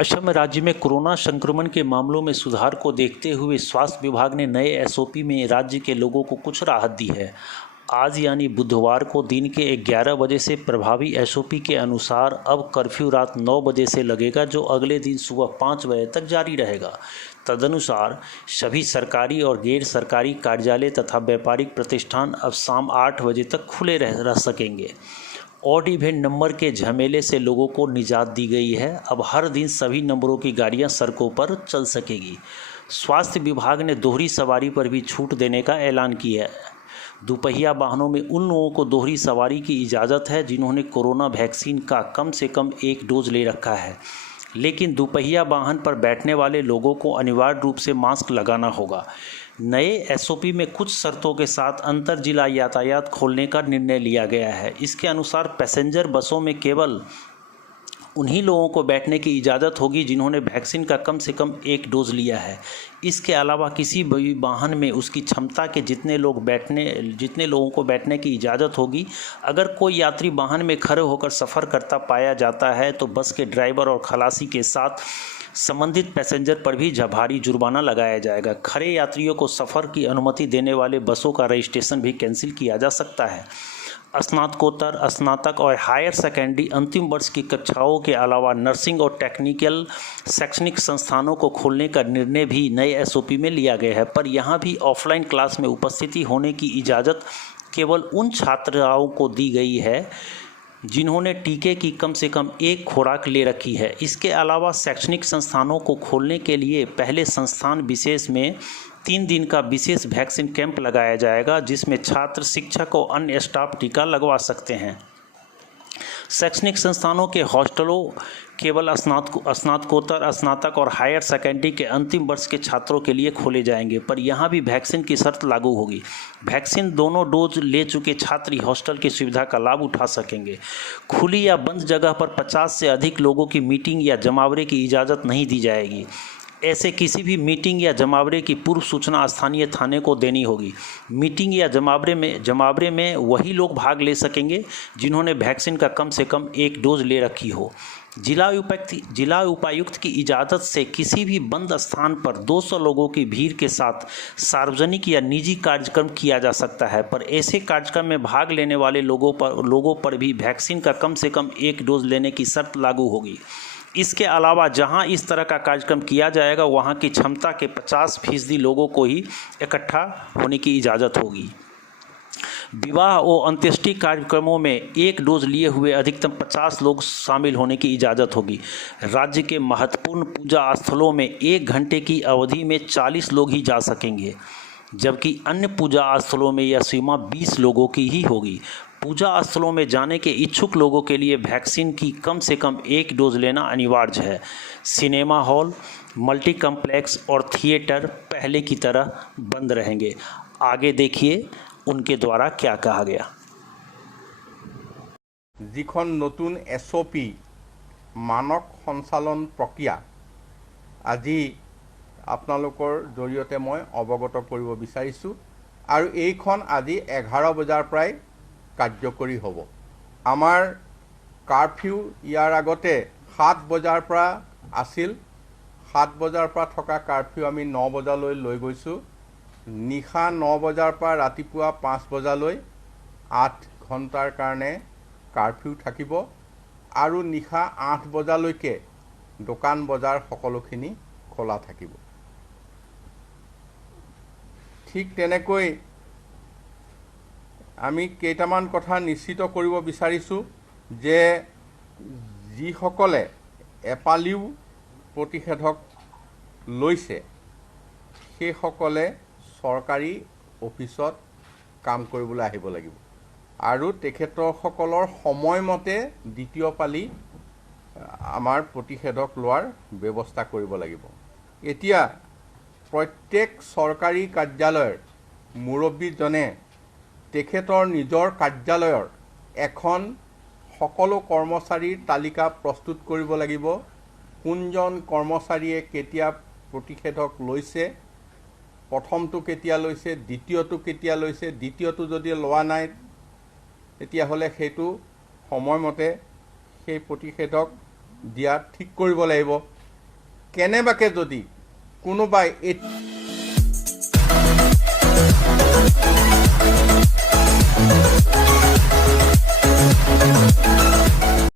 असम राज्य में कोरोना संक्रमण के मामलों में सुधार को देखते हुए स्वास्थ्य विभाग ने नए एसओपी में राज्य के लोगों को कुछ राहत दी है। आज यानी बुधवार को दिन के 11 बजे से प्रभावी एसओपी के अनुसार अब कर्फ्यू रात 9 बजे से लगेगा, जो अगले दिन सुबह 5 बजे तक जारी रहेगा। तदनुसार सभी सरकारी और गैर सरकारी कार्यालय तथा व्यापारिक प्रतिष्ठान अब शाम 8 बजे तक खुले रह सकेंगे। ऑड इवेंट नंबर के झमेले से लोगों को निजात दी गई है। अब हर दिन सभी नंबरों की गाड़ियां सड़कों पर चल सकेगी। स्वास्थ्य विभाग ने दोहरी सवारी पर भी छूट देने का ऐलान किया है। दुपहिया वाहनों में उन लोगों को दोहरी सवारी की इजाज़त है जिन्होंने कोरोना वैक्सीन का कम से कम 1 डोज ले रखा है, लेकिन दुपहिया वाहन पर बैठने वाले लोगों को अनिवार्य रूप से मास्क लगाना होगा। नए एसओपी में कुछ शर्तों के साथ अंतर जिला यातायात खोलने का निर्णय लिया गया है। इसके अनुसार पैसेंजर बसों में केवल उन्हीं लोगों को बैठने की इजाज़त होगी जिन्होंने वैक्सीन का कम से कम 1 डोज लिया है। इसके अलावा किसी भी वाहन में उसकी क्षमता के जितने लोगों को बैठने की इजाज़त होगी। अगर कोई यात्री वाहन में खड़े होकर सफ़र करता पाया जाता है तो बस के ड्राइवर और खलासी के साथ संबंधित पैसेंजर पर भी भारी जुर्माना लगाया जाएगा। खड़े यात्रियों को सफ़र की अनुमति देने वाले बसों का रजिस्ट्रेशन भी कैंसिल किया जा सकता है। स्नातकोत्तर, स्नातक और हायर सेकेंडरी अंतिम वर्ष की कक्षाओं के अलावा नर्सिंग और टेक्निकल शैक्षणिक संस्थानों को खोलने का निर्णय भी नए एसओपी में लिया गया है, पर यहाँ भी ऑफलाइन क्लास में उपस्थिति होने की इजाज़त केवल उन छात्राओं को दी गई है जिन्होंने टीके की कम से कम 1 खुराक ले रखी है। इसके अलावा शैक्षणिक संस्थानों को खोलने के लिए पहले संस्थान विशेष में 3 दिन का विशेष वैक्सीन कैंप लगाया जाएगा, जिसमें छात्र, शिक्षक और अन्य स्टाफ टीका लगवा सकते हैं। शैक्षणिक संस्थानों के हॉस्टलों केवल स्नातकोत्तर, स्नातक और हायर सेकेंडरी के अंतिम वर्ष के छात्रों के लिए खोले जाएंगे, पर यहाँ भी वैक्सीन की शर्त लागू होगी। वैक्सीन दोनों डोज ले चुके छात्र हॉस्टल की सुविधा का लाभ उठा सकेंगे। खुली या बंद जगह पर 50 से अधिक लोगों की मीटिंग या जमावड़े की इजाज़त नहीं दी जाएगी। ऐसे किसी भी मीटिंग या जमावड़े की पूर्व सूचना स्थानीय थाने को देनी होगी। मीटिंग या जमावड़े में वही लोग भाग ले सकेंगे जिन्होंने वैक्सीन का कम से कम 1 डोज ले रखी हो। जिला उपायुक्त की इजाज़त से किसी भी बंद स्थान पर 200 लोगों की भीड़ के साथ सार्वजनिक या निजी कार्यक्रम किया जा सकता है, पर ऐसे कार्यक्रम में भाग लेने वाले लोगों पर भी वैक्सीन का कम से कम 1 डोज लेने की शर्त लागू होगी। इसके अलावा जहां इस तरह का कार्यक्रम किया जाएगा वहां की क्षमता के 50% लोगों को ही इकट्ठा होने की इजाज़त होगी। विवाह और अंत्येष्टि कार्यक्रमों में 1 डोज लिए हुए अधिकतम 50 लोग शामिल होने की इजाज़त होगी। राज्य के महत्वपूर्ण पूजा स्थलों में 1 घंटे की अवधि में 40 लोग ही जा सकेंगे, जबकि अन्य पूजा स्थलों में यह सीमा 20 लोगों की ही होगी। पूजा स्थलों में जाने के इच्छुक लोगों के लिए वैक्सीन की कम से कम 1 डोज लेना अनिवार्य है। सिनेमा हॉल, मल्टी कम्प्लेक्स और थिएटर पहले की तरह बंद रहेंगे। आगे देखिए उनके द्वारा क्या कहा गया। जिखन नतुन एसओपी मानक सञ्चालन प्रक्रिया আজি আপোনালোকৰ জৰিয়তে মই অৱগত কৰিব বিচাৰিছোঁ আৰু এইখন আজি 11 বজাৰ প্ৰায় কাৰ্যকৰী হ'ব। আমাৰ কাৰফিউ ইয়াৰ আগতে 7 বজাৰ পৰা আছিল। 7 বজাৰ পৰা থকা কাৰফিউ আমি 9 বজালৈ লৈ গৈছোঁ। নিশা 9 বজাৰ পৰা ৰাতিপুৱা 5 বজালৈ 8 ঘণ্টাৰ কাৰণে কাৰফিউ থাকিব আৰু নিশা 8 বজালৈকে দোকান বজাৰ সকলোখিনি খোলা থাকিব। ঠিক তেনেকৈ আমি কেইটামান কথা নিশ্চিত কৰিব বিচাৰিছোঁ যে যিসকলে এপালিও প্ৰতিষেধক লৈছে সেইসকলে চৰকাৰী অফিচত কাম কৰিবলৈ আহিব লাগিব আৰু তেখেতসকলৰ সময়মতে দ্বিতীয় পালি আমাৰ প্ৰতিষেধক লোৱাৰ ব্যৱস্থা কৰিব লাগিব। এতিয়া প্ৰত্যেক চৰকাৰী কাৰ্যালয়ৰ মুৰব্বীজনে তেখেতৰ নিজৰ কাৰ্যালয়ৰ এখন সকলো কৰ্মচাৰীৰ তালিকা প্ৰস্তুত কৰিব লাগিব। কোনজন কৰ্মচাৰীয়ে কেতিয়া প্ৰতিষেধক লৈছে, প্ৰথমটো কেতিয়া লৈছে, দ্বিতীয়টো কেতিয়া লৈছে, দ্বিতীয়টো যদি লোৱা নাই তেতিয়াহ'লে সেইটো সময়মতে সেই প্ৰতিষেধক দিয়া ঠিক কৰিব লাগিব। কেনেবাকে যদি কোনোবাই